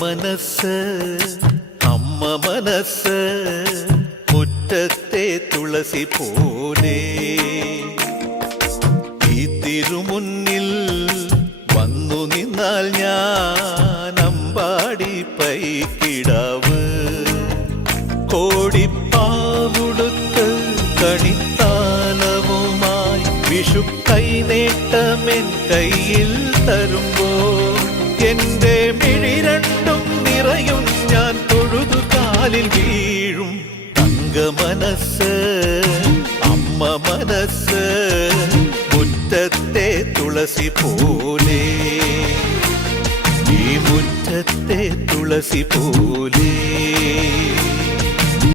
മനസ്സ് അമ്മ മനസ്സ് മുറ്റത്തെ തുളസി പോലെ ഈ തിരുമുന്നിൽ വന്നു നിന്നാൽ ഞാൻ അമ്പാടി പൈക്കിടാവ് കോടിപ്പാവുടുത്ത് കണിത്താലവുമായി വിഷു കൈനേട്ടമെൻ കയ്യിൽ തരുമ്പോൾ എന്റെ മിഴി രണ്ടും നിറയും ഞാൻ തൊഴുതു കാലിൽ വീഴും തങ്ക മനസ്സ് അമ്മ മനസ്സ് മുറ്റത്തെ തുളസി പോലെ ഈ മുറ്റത്തെ തുളസി പോലെ